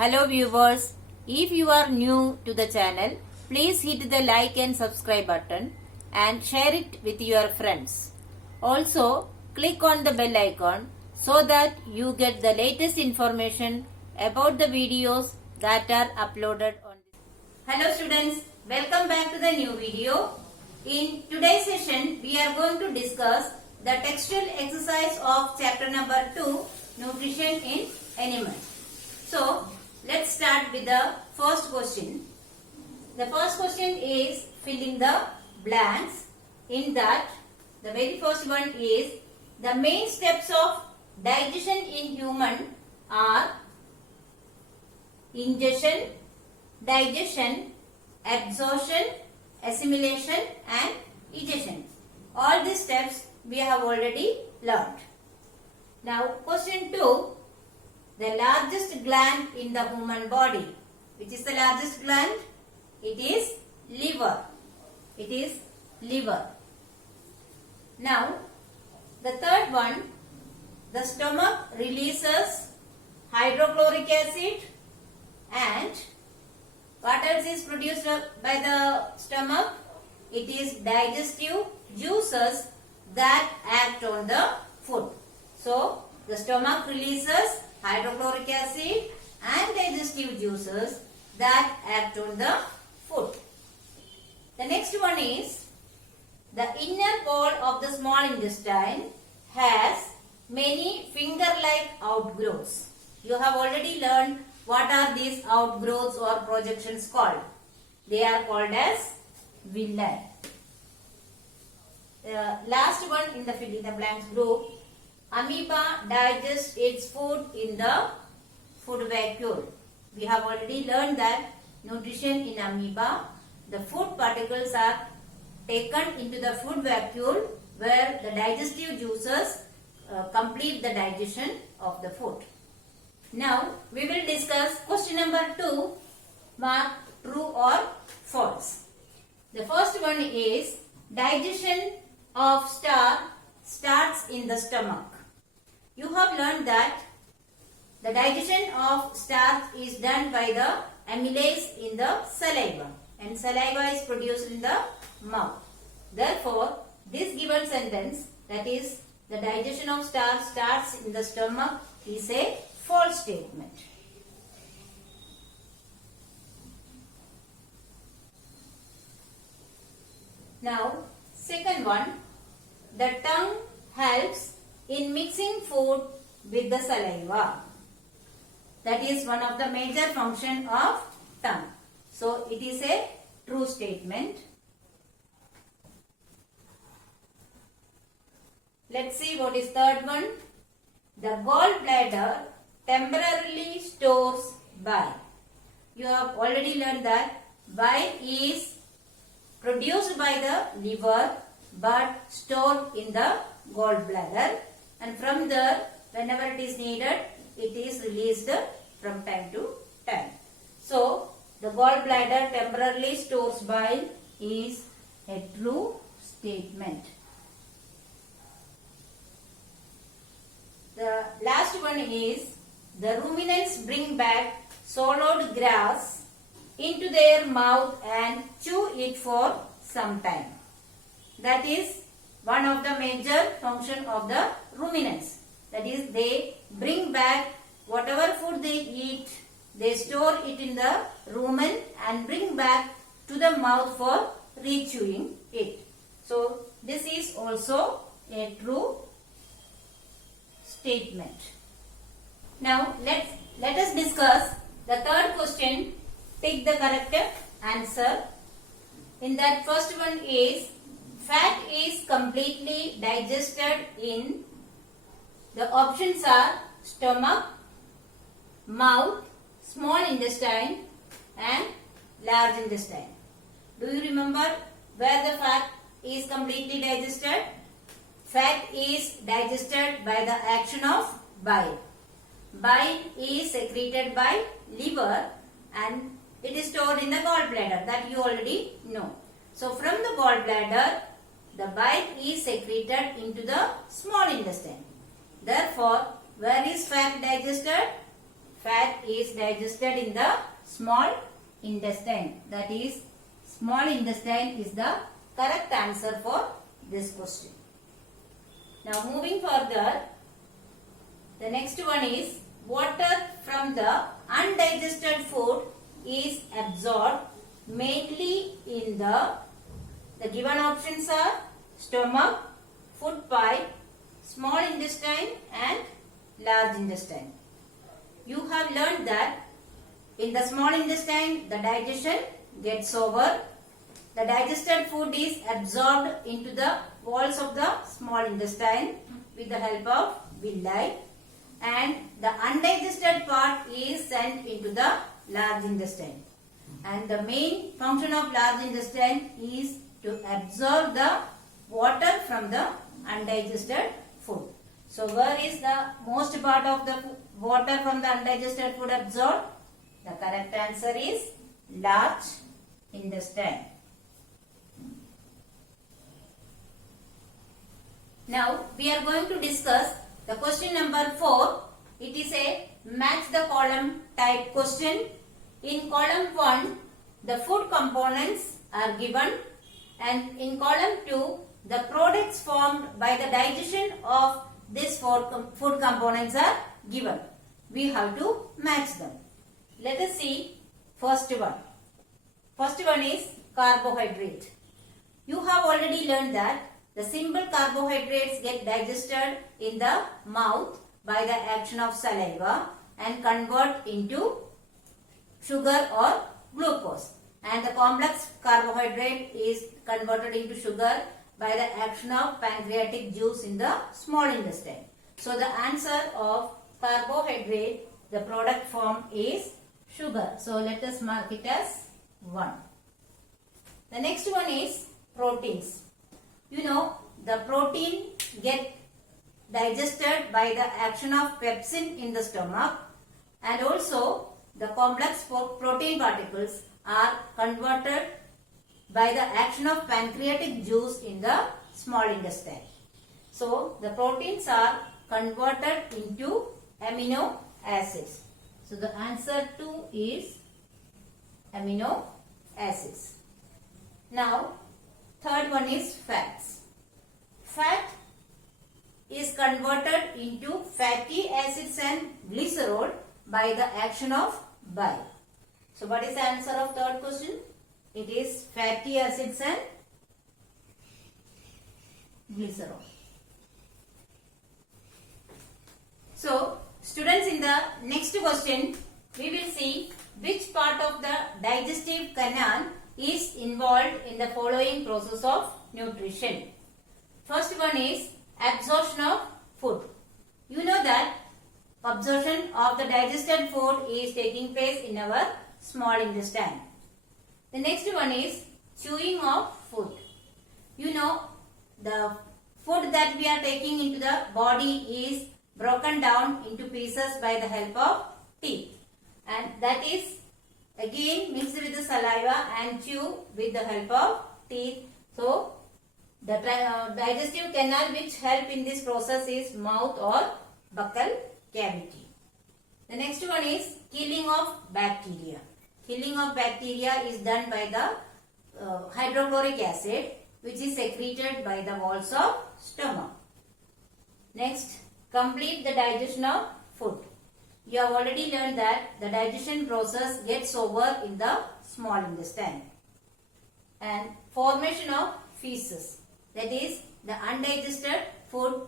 Hello viewers, if you are new to the channel, please hit the like and subscribe button and share it with your friends. Also, click on the bell icon so that you get the latest information about the videos that are uploaded on this. Hello students, welcome back to the new video. In today's session, we are going to discuss the textual exercise of chapter number 2, Nutrition in Animals. So, let's start with the first question. The first question is fill in the blanks. In that, the very first one is the main steps of digestion in human are ingestion, digestion, absorption, assimilation and egestion. All these steps we have already learned. Now, question 2. The largest gland in the human body. Which is the largest gland? It is liver. It is liver. Now, the third one, the stomach releases hydrochloric acid and what else is produced by the stomach? It is digestive juices that act on the food. So, the stomach releases hydrochloric acid and digestive juices that act on the food. The next one is the inner wall of the small intestine has many finger-like outgrowths. You have already learned what are these outgrowths or projections called. They are called as villi. The last one in the fill in the blanks group, amoeba digests its food in the food vacuole. We have already learned that nutrition in amoeba, the food particles are taken into the food vacuole where the digestive juices complete the digestion of the food. Now, we will discuss question number 2, mark true or false. The first one is digestion of starts in the stomach. You have learned that the digestion of starch is done by the amylase in the saliva and saliva is produced in the mouth. Therefore, this given sentence, that is the digestion of starch starts in the stomach, is a false statement. Now, second one, the tongue helps in mixing food with the saliva. That is one of the major function of tongue. So, it is a true statement. Let's see what is third one. The gallbladder temporarily stores bile. You have already learned that bile is produced by the liver but stored in the gallbladder, and from there whenever it is needed it is released from time to time. So, the gallbladder temporarily stores bile is a true statement. The last one is the ruminants bring back swallowed grass into their mouth and chew it for some time. That is one of the major function of the ruminants. That is, they bring back whatever food they eat, they store it in the rumen and bring back to the mouth for rechewing it. So, this is also a true statement. Now, let us discuss the third question. Pick the correct answer. In that, first one is fat is completely digested in, the options are stomach, mouth, small intestine and large intestine. Do you remember where the fat is completely digested? Fat is digested by the action of bile. Bile is secreted by liver and it is stored in the gallbladder, that you already know. So, from the gallbladder, the bile is secreted into the small intestine. Therefore, where is fat digested? fat is digested in the small intestine. That is, small intestine is the correct answer for this question. Now moving further, the next one is water from the undigested food is absorbed mainly in the given options are stomach, food pipe, small intestine and large intestine. You have learned that in the small intestine the digestion gets over. The digested food is absorbed into the walls of the small intestine with the help of villi, and the undigested part is sent into the large intestine. And the main function of large intestine is to absorb the water from the undigested food. So where is the most part of the water from the undigested food absorbed? The correct answer is large intestine. Now we are going to discuss the question number 4. It is a match the column type question. In column 1, the food components are given, and in column 2, the products formed by the digestion of these food components are given. We have to match them. Let us see first one. First one is carbohydrate. You have already learned that the simple carbohydrates get digested in the mouth by the action of saliva and convert into sugar or glucose. And the complex carbohydrate is converted into sugar by the action of pancreatic juice in the small intestine. So the answer of carbohydrate, the product form is sugar. So let us mark it as 1. The next one is proteins. You know, the protein get digested by the action of pepsin in the stomach, and also the complex protein particles are converted by the action of pancreatic juice in the small intestine. So the proteins are converted into amino acids. So the answer 2 is amino acids. Now third one is fats. Fat is converted into fatty acids and glycerol by the action of bile. So what is the answer of third question? It is fatty acids and glycerol. So students, in the next question we will see which part of the digestive canal is involved in the following process of nutrition. First one is absorption of food. You know that absorption of the digested food is taking place in our small intestine. The next one is chewing of food. You know, the food that we are taking into the body is broken down into pieces by the help of teeth, and that is again mixed with the saliva and chew with the help of teeth. So the digestive canal which help in this process is mouth or buccal cavity. The next one is killing of bacteria. Killing of bacteria is done by the hydrochloric acid, which is secreted by the walls of stomach. Next, complete the digestion of food. You have already learned that the digestion process gets over in the small intestine. And formation of feces, that is the undigested food,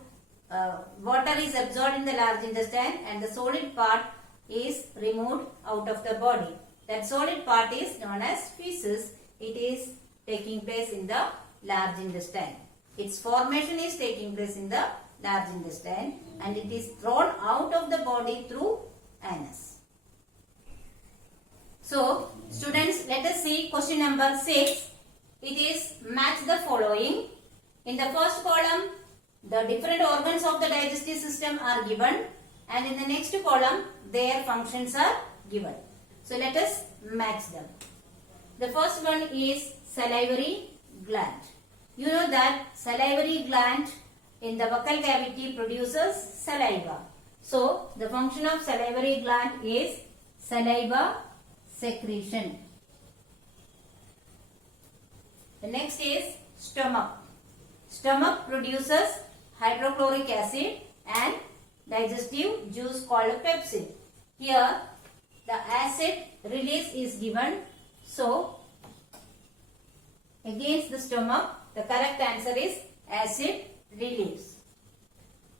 water is absorbed in the large intestine and the solid part is removed out of the body. That solid part is known as feces. It is taking place in the large intestine. Its formation is taking place in the large intestine and it is thrown out of the body through anus. So students, let us see question number 6. It is match the following. In the first column, the different organs of the digestive system are given, and in the next column their functions are given. So let us match them. The first one is salivary gland. You know that salivary gland in the buccal cavity produces saliva, So, the function of salivary gland is saliva secretion. The next is stomach. Stomach produces hydrochloric acid and digestive juice called pepsin. Here, the acid release is given. So, against the stomach, the correct answer is acid release.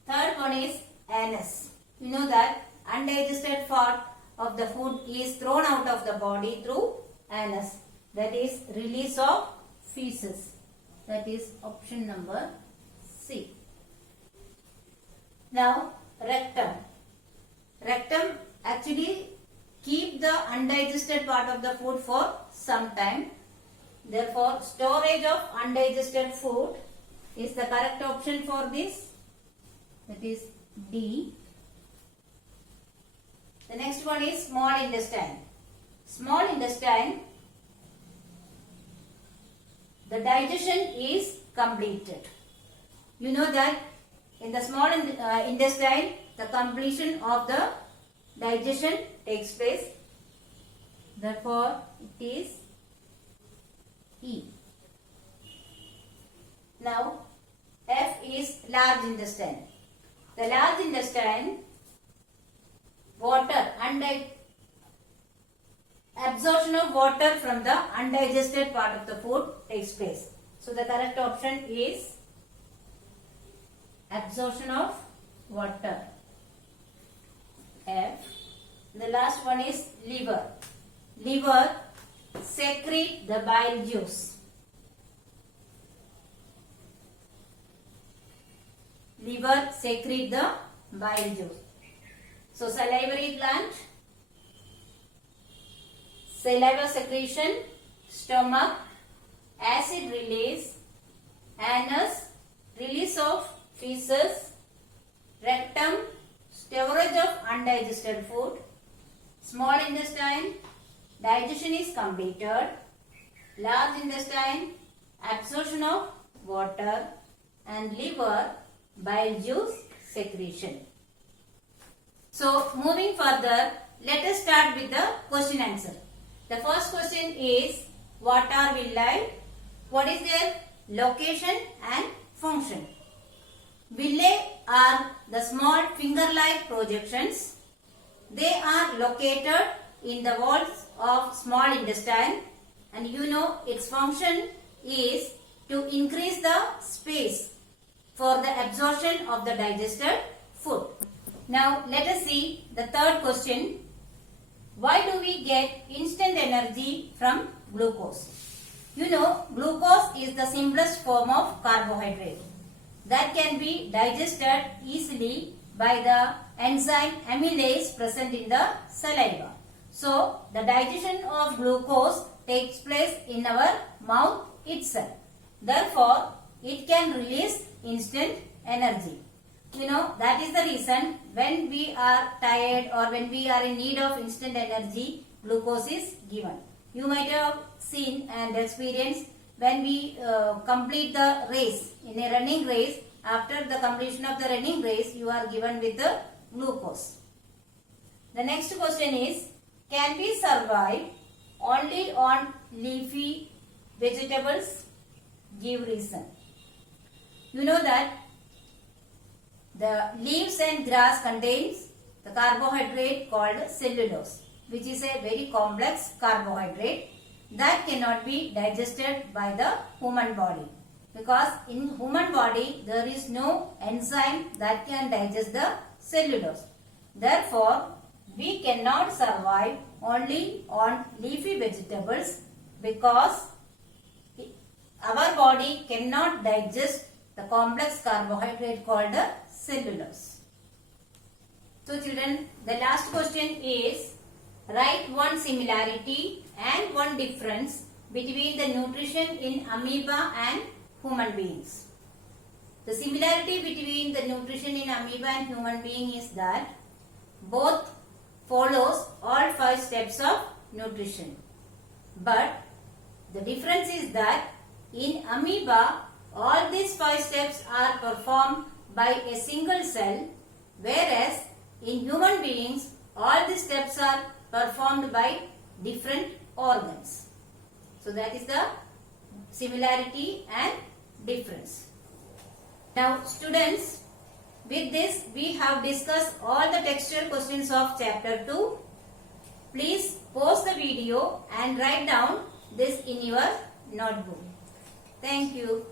Third one is anus. You know that undigested part of the food is thrown out of the body through anus. That is release of feces. That is option number C. Now rectum. Rectum actually keep the undigested part of the food for some time. Therefore, storage of undigested food is the correct option for this. That is D. The next one is small intestine. Small intestine, the digestion is completed. You know that in the small intestine, the completion of the digestion takes place. Therefore, it is E. Now, F is large intestine. The large intestine, water, absorption of water from the undigested part of the food takes place. So, the correct option is absorption of water. F. The last one is liver. Liver secrete the bile juice. Liver secrete the bile juice. So, salivary gland, saliva secretion, stomach, acid release, anus, release of feces, rectum, storage of undigested food, small intestine, digestion is completed, large intestine, absorption of water, and liver, bile juice secretion. So, moving further, let us start with the question answer. The first question is, what are villi? What is their location and function? Villi are the small finger-like projections. They are located in the walls of small intestine, and you know its function is to increase the space for the absorption of the digested food. Now let us see the third question. Why do we get instant energy from glucose? You know, glucose is the simplest form of carbohydrate that can be digested easily by the enzyme amylase present in the saliva. So, the digestion of glucose takes place in our mouth itself. Therefore, it can release instant energy. You know, that is the reason when we are tired or when we are in need of instant energy, glucose is given. You might have seen and experienced when we complete the race, in a running race, after the completion of the running race, you are given with the glucose. The next question is, can we survive only on leafy vegetables? Give reason. You know that the leaves and grass contains the carbohydrate called cellulose, which is a very complex carbohydrate that cannot be digested by the human body, because in human body there is no enzyme that can digest the cellulose. Therefore, we cannot survive only on leafy vegetables because our body cannot digest the complex carbohydrate called cellulose. So children, the last question is, write one similarity and one difference between the nutrition in amoeba and human beings. The similarity between the nutrition in amoeba and human being is that both follows all 5 steps of nutrition. But the difference is that in amoeba, all these 5 steps are performed by a single cell, whereas in human beings, all the steps are performed by different organs. So that is the similarity and difference. Now students, with this we have discussed all the textual questions of chapter 2. Please pause the video and write down this in your notebook. Thank you.